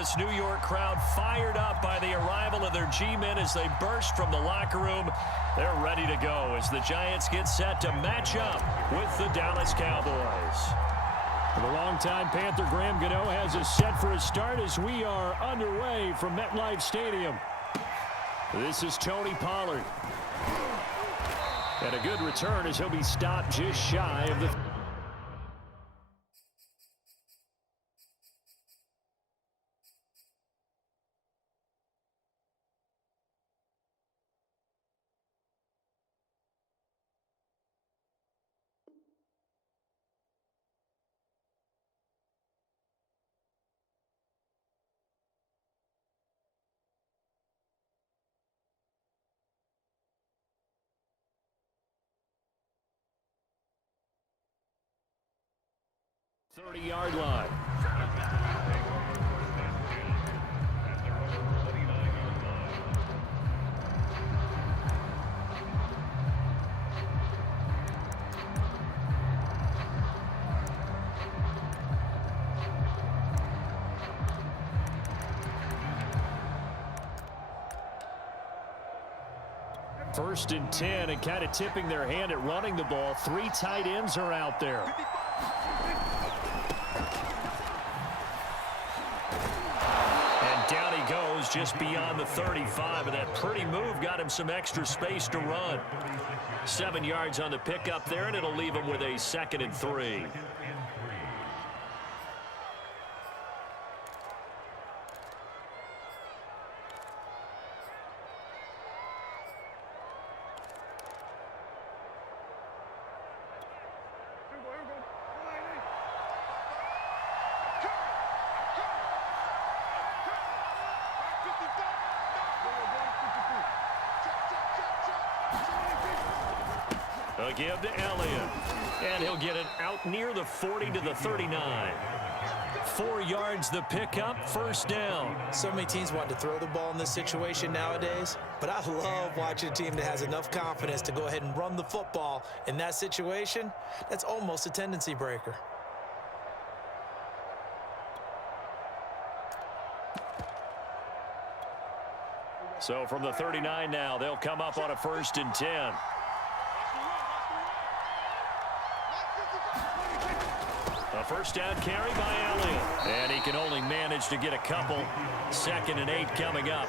this New York crowd fired up by the arrival of their G-men as they burst from the locker room. They're ready to go as the Giants get set to match up with the Dallas Cowboys. The longtime Panther Graham Gano has us set for a start as we are underway from MetLife Stadium. This is Tony Pollard. And a good return as he'll be stopped just shy of the... .30-yard line. First and 10, and kind of tipping their hand at running the ball. 3 tight ends are out there. Down he goes just beyond the 35, and that pretty move got him some extra space to run. 7 yards on the pickup there, and it'll leave him with a 2nd and 3. A give to Elliott, and he'll get it out near the 40 to the 39. 4 yards the pickup, first down. So many teams want to throw the ball in this situation nowadays, but I love watching a team that has enough confidence to go ahead and run the football in that situation. That's almost a tendency breaker. So from the 39 now, they'll come up on a 1st and 10. A first down carry by Elliott. And he can only manage to get a couple. 2nd and 8 coming up.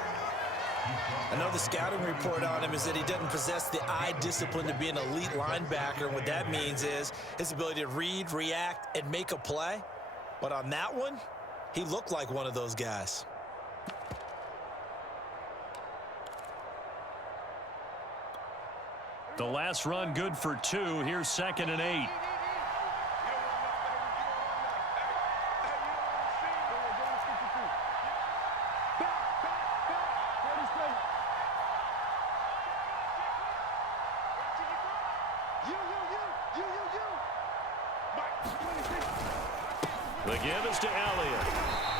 I know the scouting report on him is that he doesn't possess the eye discipline to be an elite linebacker. And what that means is his ability to read, react, and make a play. But on that one, he looked like one of those guys. The last run good for 2. Here's 2nd and 8. The give is to Elliott.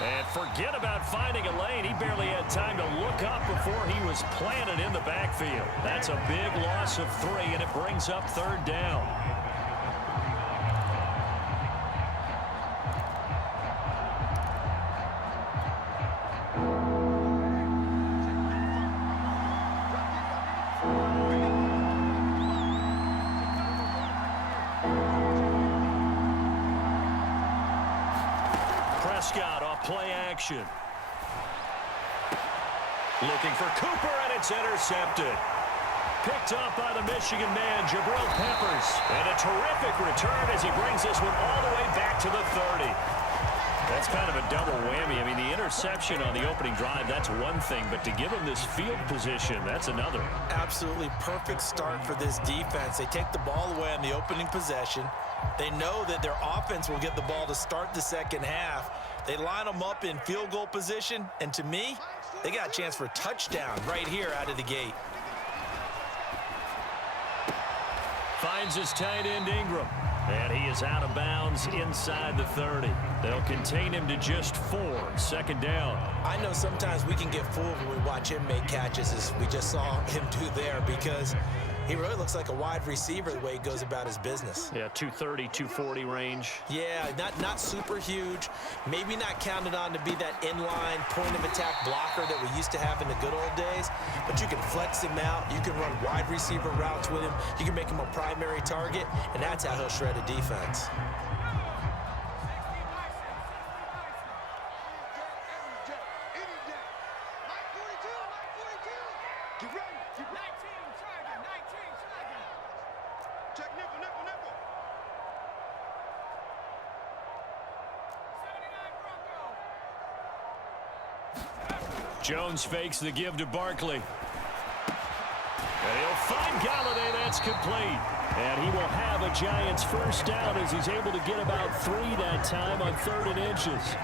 And forget about finding a lane. He barely had time to look up before he was planted in the backfield. That's a big loss of 3, and it brings up 3rd down. Prescott off play action. Looking for Cooper, and it's intercepted. Picked up by the Michigan man, Jabril Peppers. And a terrific return as he brings this one all the way back to the 30. That's kind of a double whammy. I mean, the interception on the opening drive, that's one thing. But to give him this field position, that's another. Absolutely perfect start for this defense. They take the ball away on the opening possession. They know that their offense will get the ball to start the second half. They line them up in field goal position, and to me, they got a chance for a touchdown right here out of the gate. Finds his tight end Ingram, and he is out of bounds inside the 30. They'll contain him to just 4, 2nd down. I know sometimes we can get fooled when we watch him make catches, as we just saw him do there, because He really looks like a wide receiver the way he goes about his business. Yeah, 230, 240 range. Yeah, not super huge. Maybe not counted on to be that inline point-of-attack blocker that we used to have in the good old days. But you can flex him out. You can run wide receiver routes with him. You can make him a primary target, and that's how he'll shred a defense. Jones fakes the give to Barkley. And he'll find Galladay. That's complete. And he will have a Giants first down as he's able to get about 3 that time on 3rd and inches.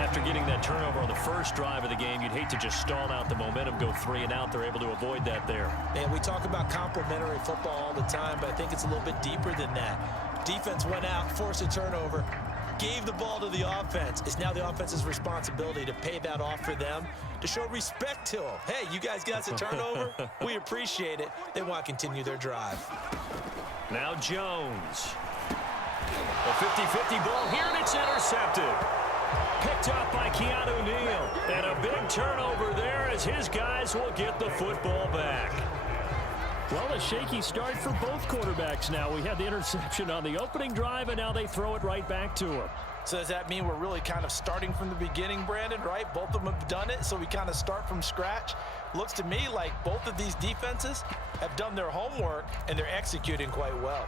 After getting that turnover on the first drive of the game, you'd hate to just stall out the momentum, go 3 and out. They're able to avoid that there. And we talk about complementary football all the time, but I think it's a little bit deeper than that. Defense went out, forced a turnover, gave the ball to the offense. It's now the offense's responsibility to pay that off for them, to show respect to them. Hey, you guys got us a turnover? We appreciate it. They want to continue their drive. Now Jones. A 50-50 ball here, and it's intercepted. Picked up by Keanu Neal. And a big turnover there as his guys will get the football back. Well, a shaky start for both quarterbacks now. We had the interception on the opening drive, and now they throw it right back to him. So does that mean we're really kind of starting from the beginning, Brandon, right? Both of them have done it, so we kind of start from scratch. Looks to me like both of these defenses have done their homework, and they're executing quite well.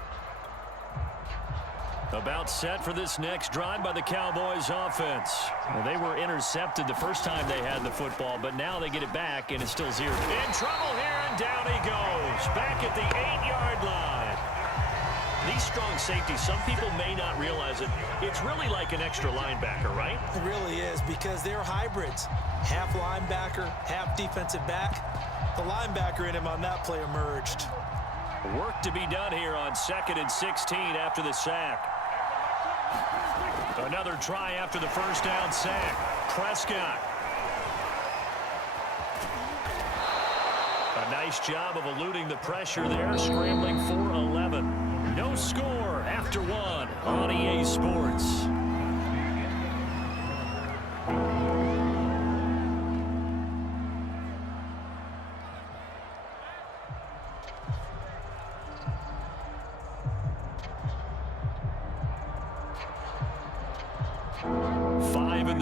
About set for this next drive by the Cowboys offense. Well, they were intercepted the first time they had the football, but now they get it back, and it's still 0. In trouble here, and down he goes. Back at the 8-yard line. These strong safeties, some people may not realize it. It's really like an extra linebacker, right? It really is, because they're hybrids. Half linebacker, half defensive back. The linebacker in him on that play emerged. Work to be done here on 2nd and 16 after the sack. Another try after the first down sack. Prescott. A nice job of eluding the pressure there, scrambling for 11. No score after 1 on EA Sports.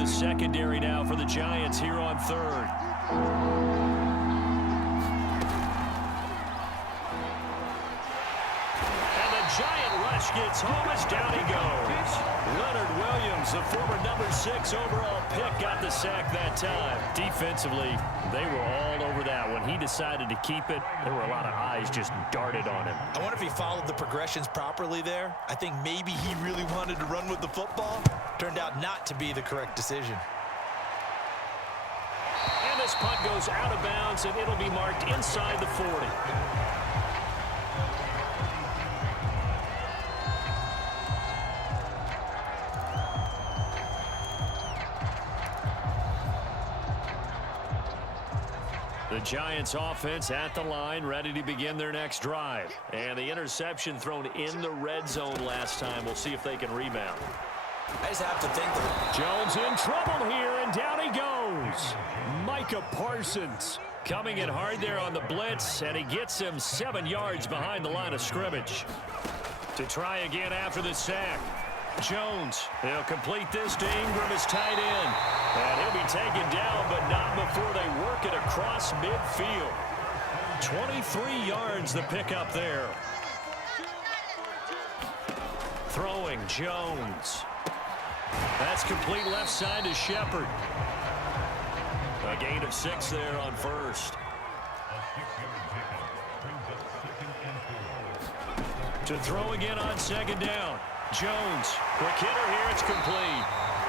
Secondary now for the Giants here on 3rd. And the Giant rush gets home as down he goes. Leonard Williams, the former number 6 overall pick, got the sack that time. Defensively, they were all over that. When he decided to keep it, there were a lot of eyes just darted on him. I wonder if he followed the progressions properly there. I think maybe he really wanted to run with the football. Turned out not to be the correct decision. And this punt goes out of bounds, and it'll be marked inside the 40. The Giants offense at the line, ready to begin their next drive. And the interception thrown in the red zone last time. We'll see if they can rebound. I just have to think that Jones in trouble here, and down he goes. Micah Parsons coming in hard there on the blitz, and he gets him 7 yards behind the line of scrimmage. To try again after the sack. Jones, he'll complete this to Ingram as tight end. And he'll be taken down, but not before they work it across midfield. 23 yards the pickup there. Throwing Jones. That's complete left side to Shepard. A gain of 6 there on 1st. To throw again on 2nd down. Jones, quick hitter here, it's complete.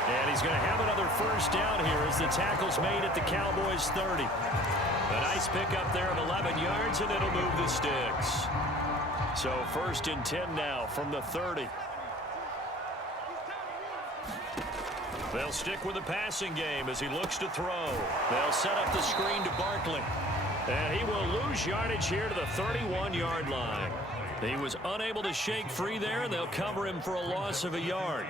And he's going to have another first down here as the tackle's made at the Cowboys 30. A nice pickup there of 11 yards, and it'll move the sticks. So 1st and 10 now from the 30. They'll stick with the passing game as he looks to throw. They'll set up the screen to Barkley. And he will lose yardage here to the 31-yard line. He was unable to shake free there, and they'll cover him for a loss of a yard.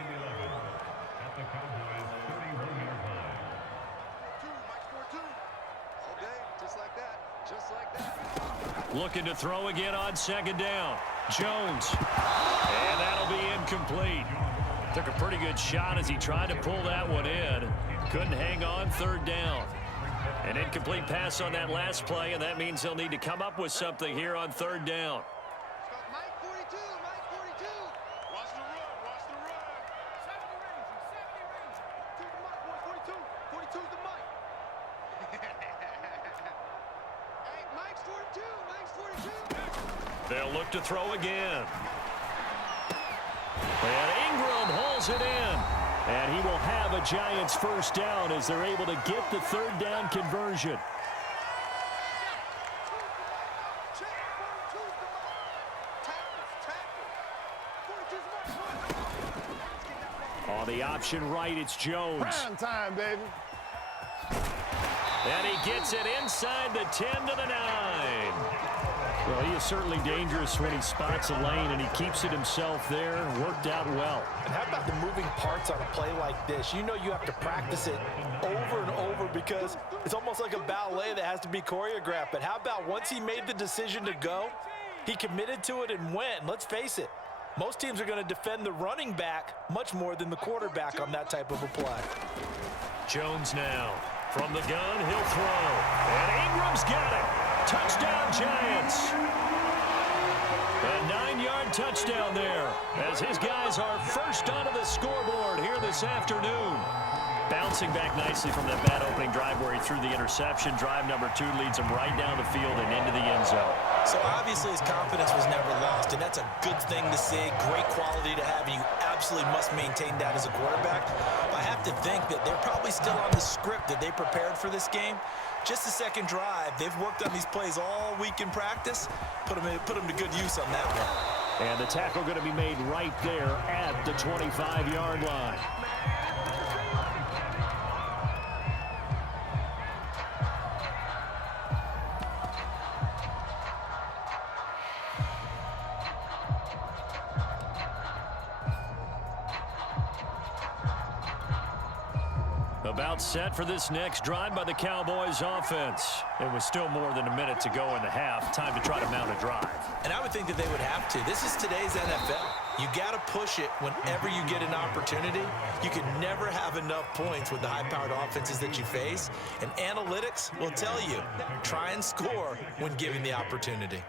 Looking to throw again on second down. Jones. And that'll be incomplete. Took a pretty good shot as he tried to pull that one in. Couldn't hang on third down. An incomplete pass on that last play, and that means they'll need to come up with something here on third down. Mike 42, Mike 42. Watch the run, watch the run. 70 range, 70 range. To the Mike, boy, 42. 42's the Mike. Hey, Mike's 42, Mike's 42. They'll look to throw again. And Ingram hauls it in. And he will have a Giants first down as they're able to get the third down conversion. On the option right, it's Jones. Prime time, baby. And he gets it inside the 10 to the 9. Well, he is certainly dangerous when he spots a lane, and he keeps it himself there. Worked out well. And how about the moving parts on a play like this? You know you have to practice it over and over because it's almost like a ballet that has to be choreographed. But how about once he made the decision to go, he committed to it and went. And let's face it, most teams are going to defend the running back much more than the quarterback on that type of a play. Jones now. From the gun, he'll throw. And Ingram's got it. Touchdown, Giants. A 9-yard touchdown there as his guys are first onto the scoreboard here this afternoon. Bouncing back nicely from that bad opening drive where he threw the interception. Drive number 2 leads him right down the field and into the end zone. So obviously his confidence was never lost, and that's a good thing to see. Great quality to have, and you absolutely must maintain that as a quarterback. But I have to think that they're probably still on the script that they prepared for this game. Just the second drive. They've worked on these plays all week in practice. Put them to good use on that one. And the tackle going to be made right there at the 25-yard line. About set for this next drive by the Cowboys offense. It was still more than a minute to go in the half. Time to try to mount a drive. And I would think that they would have to. This is today's NFL. You got to push it whenever you get an opportunity. You can never have enough points with the high-powered offenses that you face. And analytics will tell you, try and score when given the opportunity.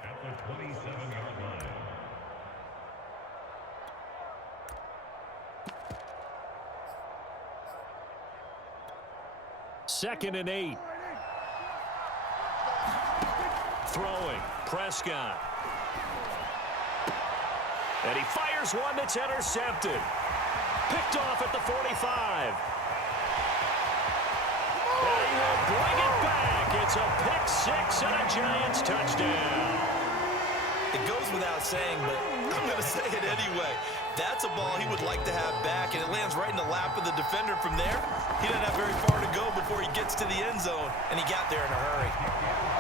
Second and 8. Throwing. Prescott. And he fires one that's intercepted. Picked off at the 45. And he will bring it back. It's a pick six and a Giants touchdown. It goes without saying, but I'm going to say it anyway. That's a ball he would like to have back, and it lands right in the lap of the defender from there. He doesn't have very far to go before he gets to the end zone, and he got there in a hurry.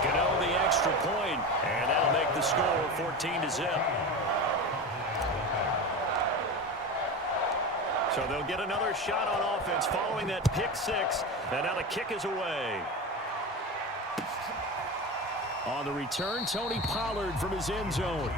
Gano the extra point, and that'll make the score 14-0. So they'll get another shot on offense following that pick six, and now the kick is away. On the return, Tony Pollard from his end zone.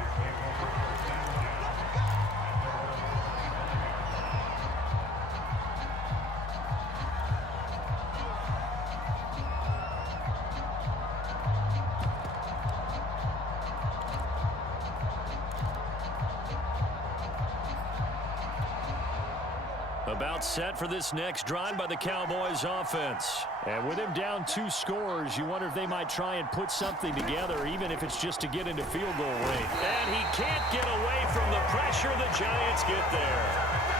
About set for this next drive by the Cowboys offense. And with him down 2 scores, you wonder if they might try and put something together, even if it's just to get into field goal range. And he can't get away from the pressure. The Giants get there.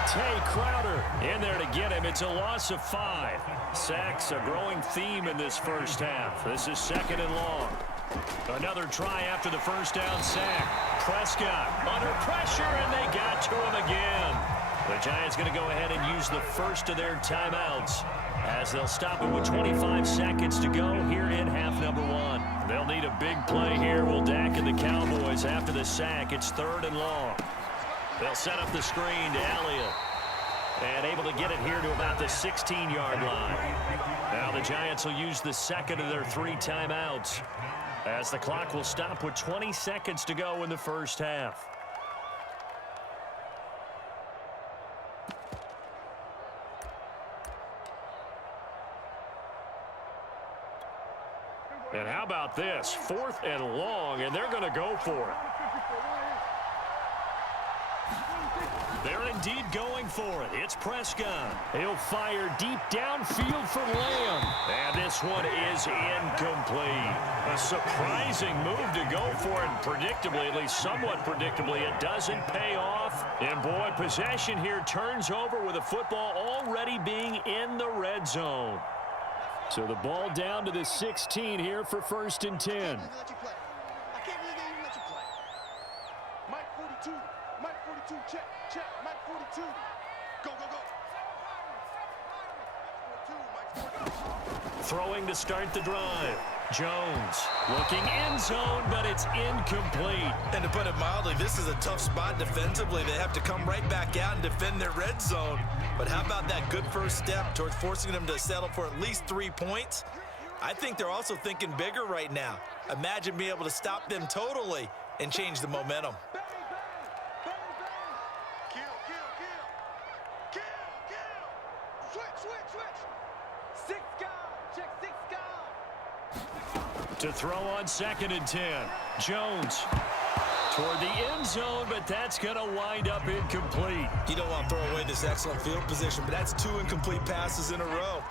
Tay Crowder in there to get him. It's a loss of 5. Sacks, a growing theme in this first half. This is second and long. Another try after the first down sack. Prescott under pressure, and they got to him again. The Giants going to go ahead and use the first of their timeouts as they'll stop it with 25 seconds to go here in half number one. They'll need a big play here. Will Dak and the Cowboys after the sack. It's 3rd and long. They'll set up the screen to Elliott. And able to get it here to about the 16-yard line. Now the Giants will use the second of their 3 timeouts as the clock will stop with 20 seconds to go in the first half. And how about this? 4th and long, and they're going to go for it. They're indeed going for it. It's Prescott. He'll fire deep downfield for Lamb. And this one is incomplete. A surprising move to go for it. Predictably, at least somewhat predictably, it doesn't pay off. And boy, possession here turns over with the football already being in the red zone. So the ball down to the 16 here for 1st and 10. I can't believe they even let you play. Mike 42. Mike 42. Check. Mike 42. Go. 42. Throwing to start the drive. Jones looking end zone, but it's incomplete. And to put it mildly, this is a tough spot defensively. They have to come right back out and defend their red zone. But how about that good first step towards forcing them to settle for at least 3 points? I think they're also thinking bigger right now. Imagine being able to stop them totally and change the momentum. Kill. Switch. 6 guard. Check 6 guard. To throw on 2nd and 10. Jones toward the end zone, but that's going to wind up incomplete. You don't want to throw away this excellent field position, but that's 2 incomplete passes in a row.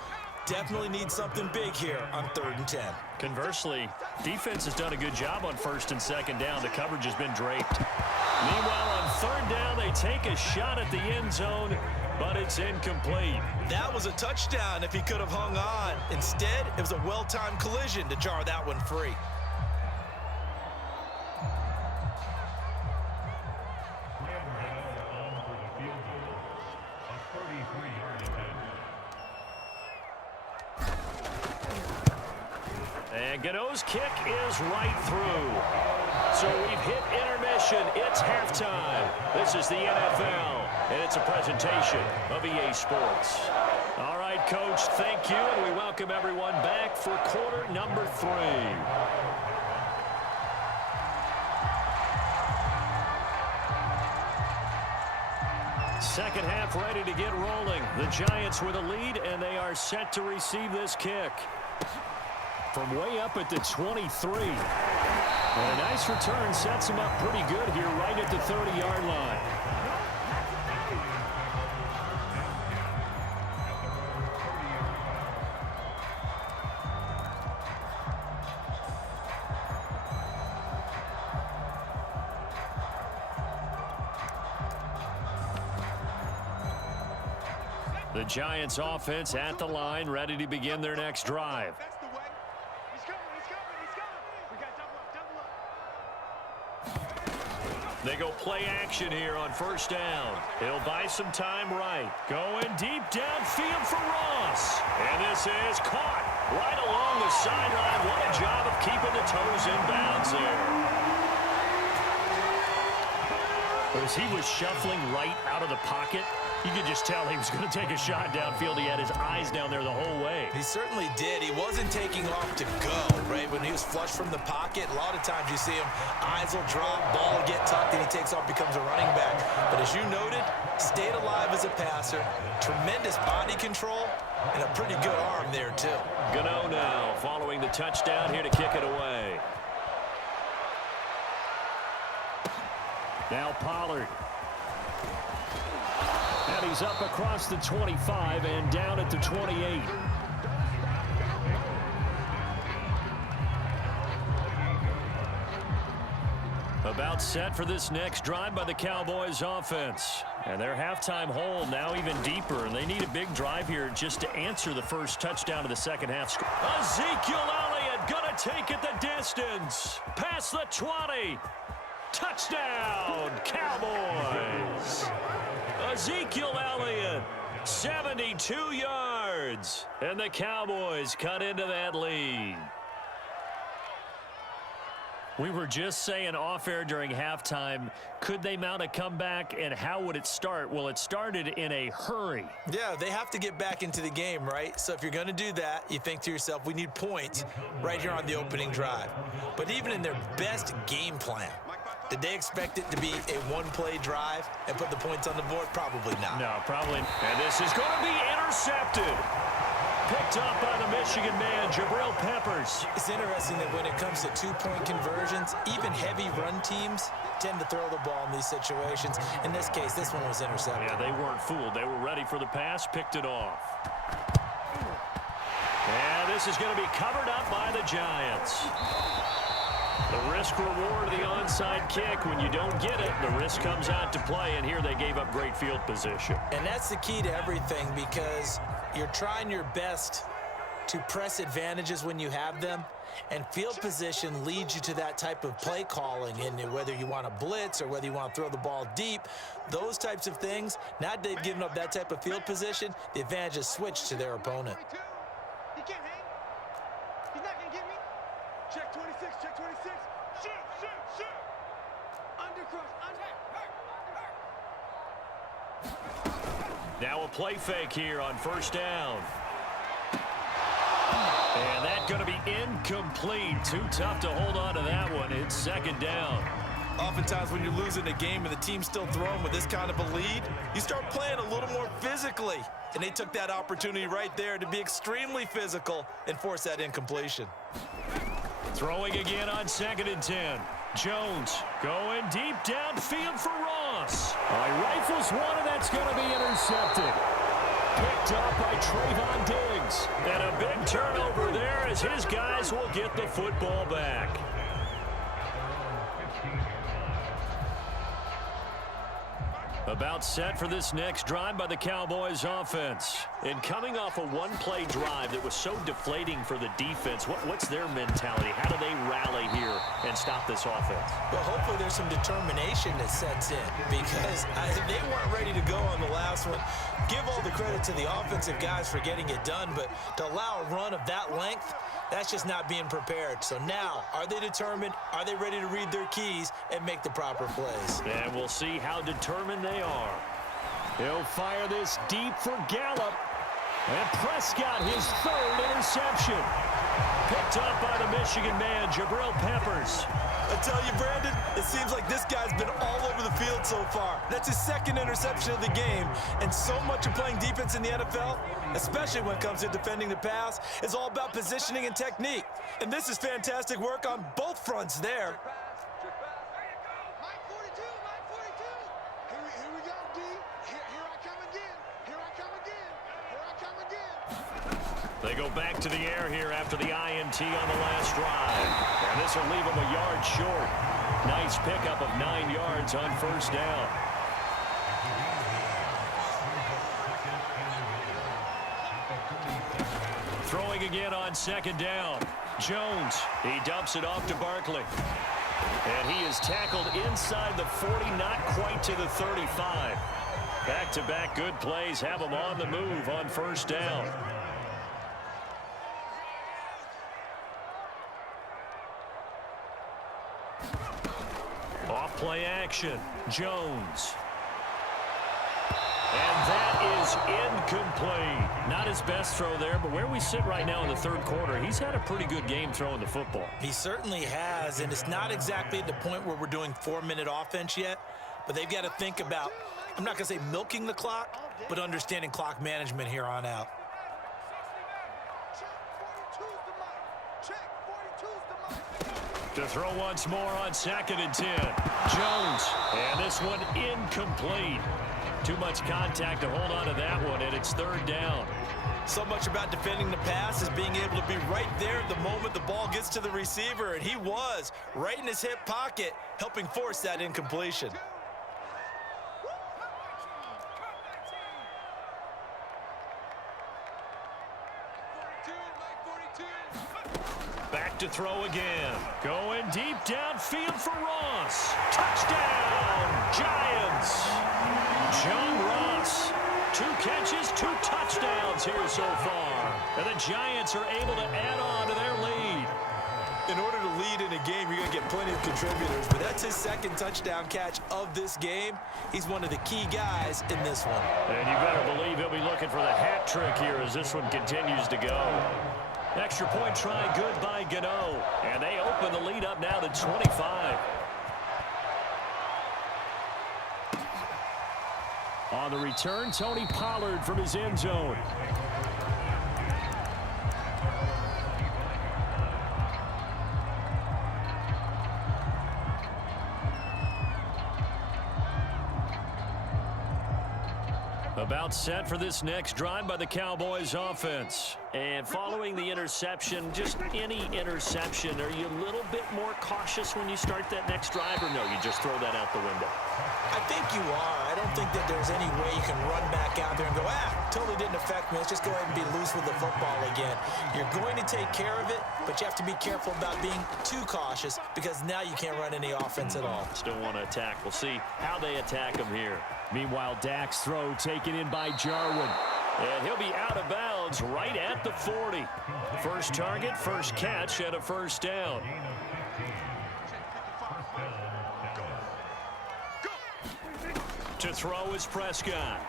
Definitely need something big here on 3rd and 10. Conversely, defense has done a good job on 1st and 2nd down. The coverage has been draped. Meanwhile, on 3rd down, they take a shot at the end zone, but it's incomplete. That was a touchdown if he could have hung on. Instead, it was a well-timed collision to jar that one free. And Gano's kick is right through. So we've hit intermission. It's halftime. This is the NFL, and it's a presentation of EA Sports. All right, Coach, thank you, and we welcome everyone back for quarter number 3. Second half ready to get rolling. The Giants with a lead, and they are set to receive this kick. From way up at the 23. And a nice return sets him up pretty good here right at the 30-yard line. The Giants offense at the line, ready to begin their next drive. That's the way. He's coming. We got double up. They go play action here on 1st down. He'll buy some time right. Going deep downfield for Ross. And this is caught right along the sideline. What a job of keeping the toes in bounds there. As he was shuffling right out of the pocket, you could just tell he was going to take a shot downfield. He had his eyes down there the whole way. He certainly did. He wasn't taking off to go, right? When he was flush from the pocket, a lot of times you see him, eyes will drop, ball will get tucked, and he takes off, becomes a running back. But as you noted, stayed alive as a passer, tremendous body control, and a pretty good arm there, too. Gano now following the touchdown here to kick it away. Now Pollard. And he's up across the 25 and down at the 28. About set for this next drive by the Cowboys offense. And their halftime hole now even deeper. And they need a big drive here just to answer the first touchdown of the second half. Ezekiel Elliott gonna take it the distance. Past the 20. Touchdown, Cowboys. Ezekiel Elliott, 72 yards. And the Cowboys cut into that lead. We were just saying off-air during halftime, could they mount a comeback, and how would it start? Well, it started in a hurry. Yeah, they have to get back into the game, right? So if you're going to do that, you think to yourself, we need points right here on the opening drive. But even in their best game plan, did they expect it to be a one-play drive and put the points on the board? Probably not. No, probably. And this is going to be intercepted. Picked up by the Michigan man, Jabril Peppers. It's interesting that when it comes to two-point conversions, even heavy run teams tend to throw the ball in these situations. In this case, this one was intercepted. Yeah, they weren't fooled. They were ready for the pass, picked it off. And this is going to be covered up by the Giants. The risk-reward of the onside kick, when you don't get it, the risk comes out to play, and here they gave up great field position. And that's the key to everything, because you're trying your best to press advantages when you have them, and field position leads you to that type of play calling, and whether you want to blitz or whether you want to throw the ball deep, those types of things. Now that they've given up that type of field position, the advantage is switched to their opponent. He can't hang. He's not going to get me. Check 26, check 26. Shoot, shoot, shoot. Undercross, Now a play fake here on first down. And that's going to be incomplete. Too tough to hold on to that one. It's second down. Oftentimes when you're losing a game and the team's still throwing with this kind of a lead, you start playing a little more physically. And they took that opportunity right there to be extremely physical and force that incompletion. Throwing again on 2nd and 10. Jones going deep downfield for Ross. He rifles one, and that's going to be intercepted. Picked up by Trayvon Diggs. And a big turnover there as his guys will get the football back. About set for this next drive by the Cowboys offense. And coming off a one-play drive that was so deflating for the defense, what's their mentality? How do they rally here and stop this offense? Well, hopefully there's some determination that sets in, because they weren't ready to go on the last one. Give all the credit to the offensive guys for getting it done, but to allow a run of that length, that's just not being prepared. So now, are they determined? Are they ready to read their keys and make the proper plays? And we'll see how determined they are. He'll fire this deep for Gallup. And Prescott, his third interception. Picked up by the Michigan man, Jabril Peppers. I tell you, Brandon, it seems like this guy's been all over the field so far. That's his second interception of the game. And so much of playing defense in the NFL, especially when it comes to defending the pass, is all about positioning and technique. And this is fantastic work on both fronts there. Mike 42, Mike 42. Here we go, D. Here I come again. Here I come again. Here I come again. They go back to the air here after the INT on the last drive. And this will leave them a yard short. Nice pickup of 9 yards on first down. Throwing again on 2nd down. Jones, he dumps it off to Barkley. And he is tackled inside the 40, not quite to the 35. Back-to-back good plays have him on the move on first down. Off play action. Jones. And that is incomplete. Not his best throw there, but where we sit right now in the third quarter, he's had a pretty good game throwing the football. He certainly has, and it's not exactly at the point where we're doing 4-minute offense yet, but they've got to think about, I'm not going to say milking the clock, but understanding clock management here on out. To throw once more on 2nd and 10. Jones, and this one incomplete. Too much contact to hold on to that one, and it's third down. So much about defending the pass is being able to be right there at the moment the ball gets to the receiver, and he was right in his hip pocket, helping force that incompletion. Back To throw again. Going deep downfield for Ross. Touchdown, Giants. John Ross. 2 catches, 2 touchdowns here so far. And the Giants are able to add on to their lead. In order to lead in a game, you're going to get plenty of contributors, but that's his 2nd touchdown catch of this game. He's one of the key guys in this one. And you better believe he'll be looking for the hat trick here as this one continues to go. Extra point try good by Gano. And they open the lead up now to 25. On the return, Tony Pollard from his end zone. About set for this next drive by the Cowboys offense. And following the interception, just any interception, are you a little bit more cautious when you start that next drive, or no, you just throw that out the window? I think you are. I don't think that there's any way you can run back out there and go, totally didn't affect me. Let's just go ahead and be loose with the football again. You're going to take care of it, but you have to be careful about being too cautious because now you can't run any offense at all. Still want to attack. We'll see how they attack him here. Meanwhile, Dak's throw taken in by Jarwin. And he'll be out of bounds right at the 40. First target, first catch, and a first down. To throw is Prescott.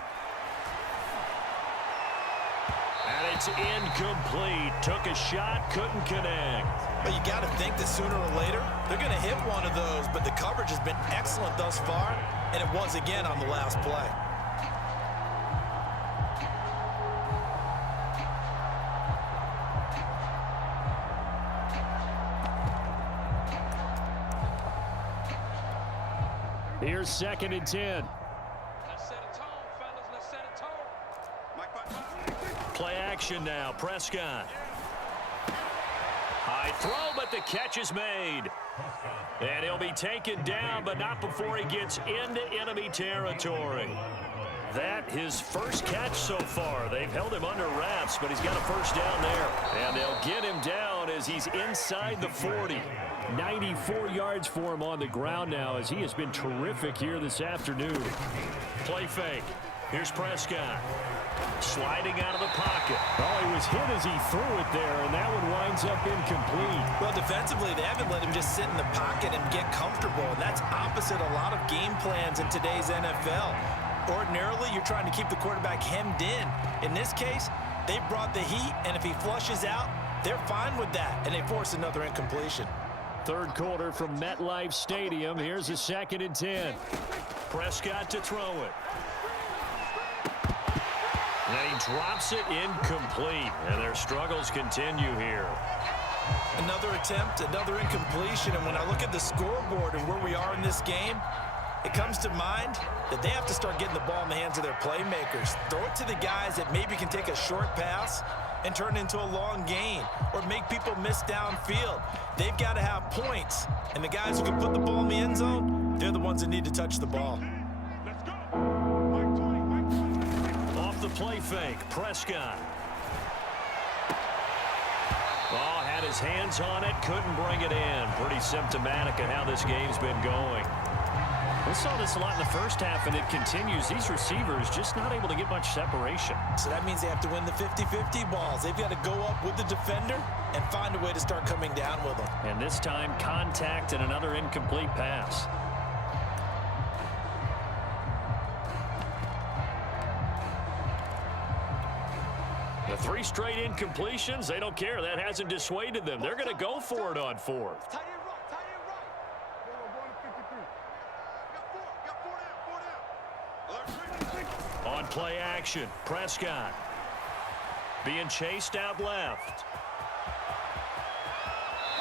And it's incomplete. Took a shot, couldn't connect. But you got to think that sooner or later, they're going to hit one of those. But the coverage has been excellent thus far, and it was again on the last play. Here's 2nd and 10. Let's set a tone, fellas. Let's set a tone. Play action now. Prescott. High throw, but the catch is made. And he'll be taken down, but not before he gets into enemy territory. That his first catch so far. They've held him under wraps, but he's got a first down there. And they'll get him down as he's inside the 40. 94 yards for him on the ground now as he has been terrific here this afternoon. Play fake. Here's Prescott. Sliding out of the pocket. Oh, he was hit as he threw it there, and that one winds up incomplete. Well, defensively, they haven't let him just sit in the pocket and get comfortable, and that's opposite a lot of game plans in today's NFL. Ordinarily, you're trying to keep the quarterback hemmed in. In this case, they brought the heat, and if he flushes out, they're fine with that, and they force another incompletion. Third quarter from MetLife Stadium. Here's a 2nd and 10. Prescott to throw it. And he drops it incomplete, and their struggles continue here. Another attempt, another incompletion, and when I look at the scoreboard and where we are in this game, it comes to mind that they have to start getting the ball in the hands of their playmakers. Throw it to the guys that maybe can take a short pass and turn it into a long gain or make people miss downfield. They've got to have points, and the guys who can put the ball in the end zone, they're the ones that need to touch the ball. Off the play fake, Prescott. Oh, had his hands on it, couldn't bring it in. Pretty symptomatic of how this game's been going. We saw this a lot in the first half, and it continues. These receivers just not able to get much separation. So that means they have to win the 50-50 balls. They've got to go up with the defender and find a way to start coming down with them. And this time, contact and another incomplete pass. The 3 straight incompletions, they don't care. That hasn't dissuaded them. They're going to go for it on 4th. Tight end right, tight end right. Got 4 down. On play action, Prescott being chased out left.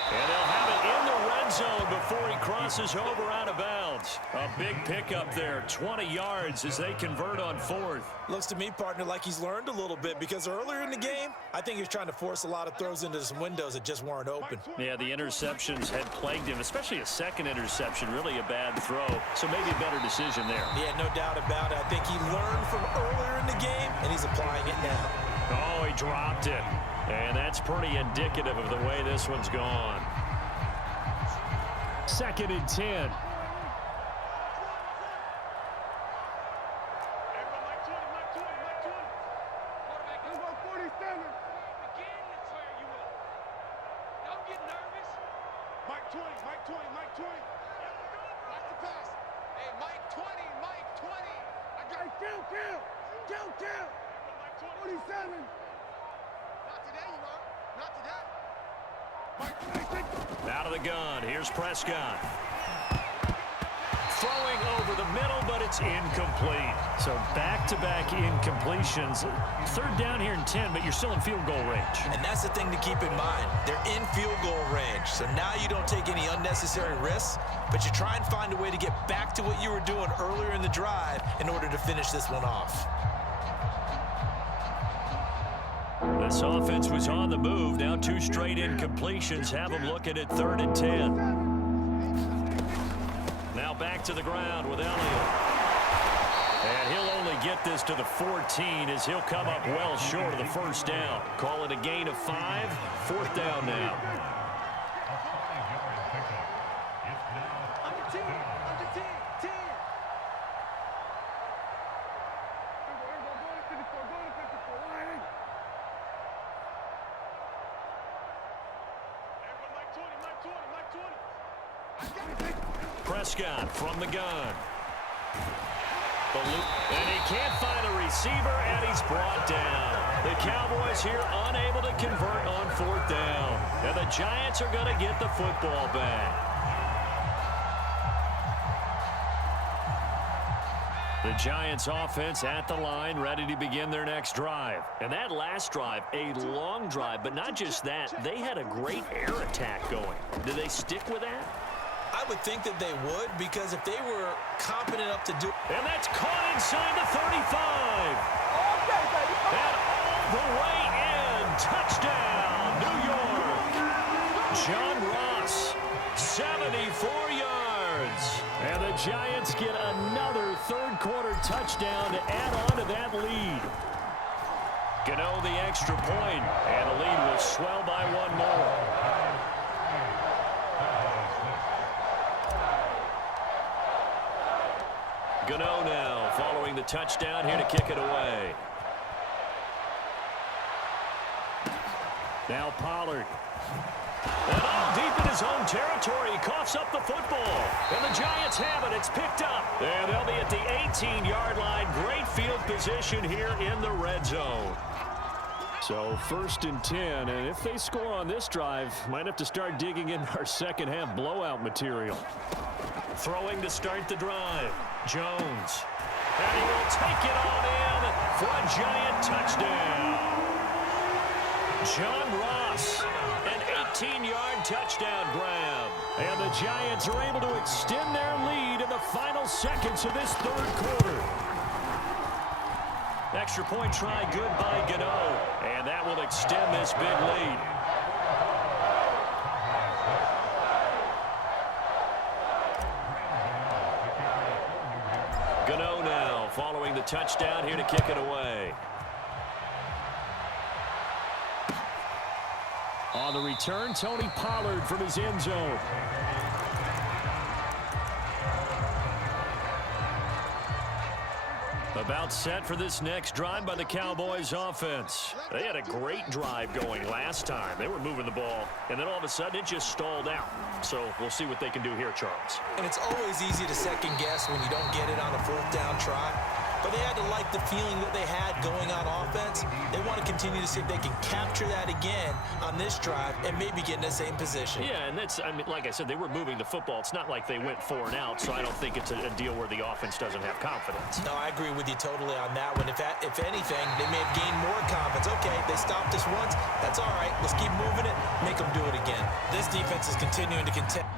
And they'll have it in the red zone before he crosses over out of bounds. A big pickup there, 20 yards as they convert on 4th. Looks to me, partner, like he's learned a little bit because earlier in the game, I think he was trying to force a lot of throws into some windows that just weren't open. Yeah, the interceptions had plagued him, especially a second interception, really a bad throw. So maybe a better decision there. Yeah, no doubt about it. I think he learned from earlier in the game, and he's applying it now. Oh, he dropped it. And that's pretty indicative of the way this one's gone. 2nd and 10. Out of the gun, here's Prescott. Throwing over the middle, but it's incomplete. So back-to-back incompletions. 3rd down here and 10, but you're still in field goal range. And that's the thing to keep in mind. They're in field goal range. So now you don't take any unnecessary risks, but you try and find a way to get back to what you were doing earlier in the drive in order to finish this one off. This offense was on the move. Now 2 straight incompletions have them looking at 3rd and 10. Now back to the ground with Elliott. And he'll only get this to the 14 as he'll come up well short of the 1st down. Call it a gain of 5. 4th down now. Prescott from the gun. And he can't find a receiver, and he's brought down. The Cowboys here unable to convert on 4th down. And the Giants are going to get the football back. The Giants offense at the line, ready to begin their next drive. And that last drive, a long drive, but not just that. They had a great air attack going. Do they stick with that? I would think that they would, because if they were competent enough to do... And that's caught inside the 35. And all the way in. Touchdown, New York. John Ross, 74 yards. And the Giants get another 3rd quarter touchdown to add on to that lead. Gano the extra point, and the lead will swell by 1 more. Gano now following the touchdown here to kick it away. Now Pollard. And all deep in his own territory, he coughs up the football. And the Giants have it. It's picked up. And they'll be at the 18-yard line. Great field position here in the red zone. So 1st and 10, and if they score on this drive, might have to start digging in our second half blowout material. Throwing to start the drive. Jones. And he will take it on in for a Giant touchdown. John Ross, an 18-yard touchdown grab. And the Giants are able to extend their lead in the final seconds of this 3rd quarter. Extra point try good by Gano. And that will extend this big lead. Gano now following the touchdown here to kick it away. On the return, Tony Pollard from his end zone. About set for this next drive by the Cowboys offense. They had a great drive going last time. They were moving the ball, and then all of a sudden it just stalled out. So we'll see what they can do here, Charles. And it's always easy to second guess when you don't get it on a 4th down try. But they had to like the feeling that they had going on offense. They want to continue to see if they can capture that again on this drive and maybe get in the same position. Yeah, and that's, I mean, like I said, they were moving the football. It's not like they went 4 and out, so I don't think it's a deal where the offense doesn't have confidence. No, I agree with you totally on that one. If anything, they may have gained more confidence. Okay, they stopped us once. That's all right. Let's keep moving it. Make them do it again. This defense is continuing to contend.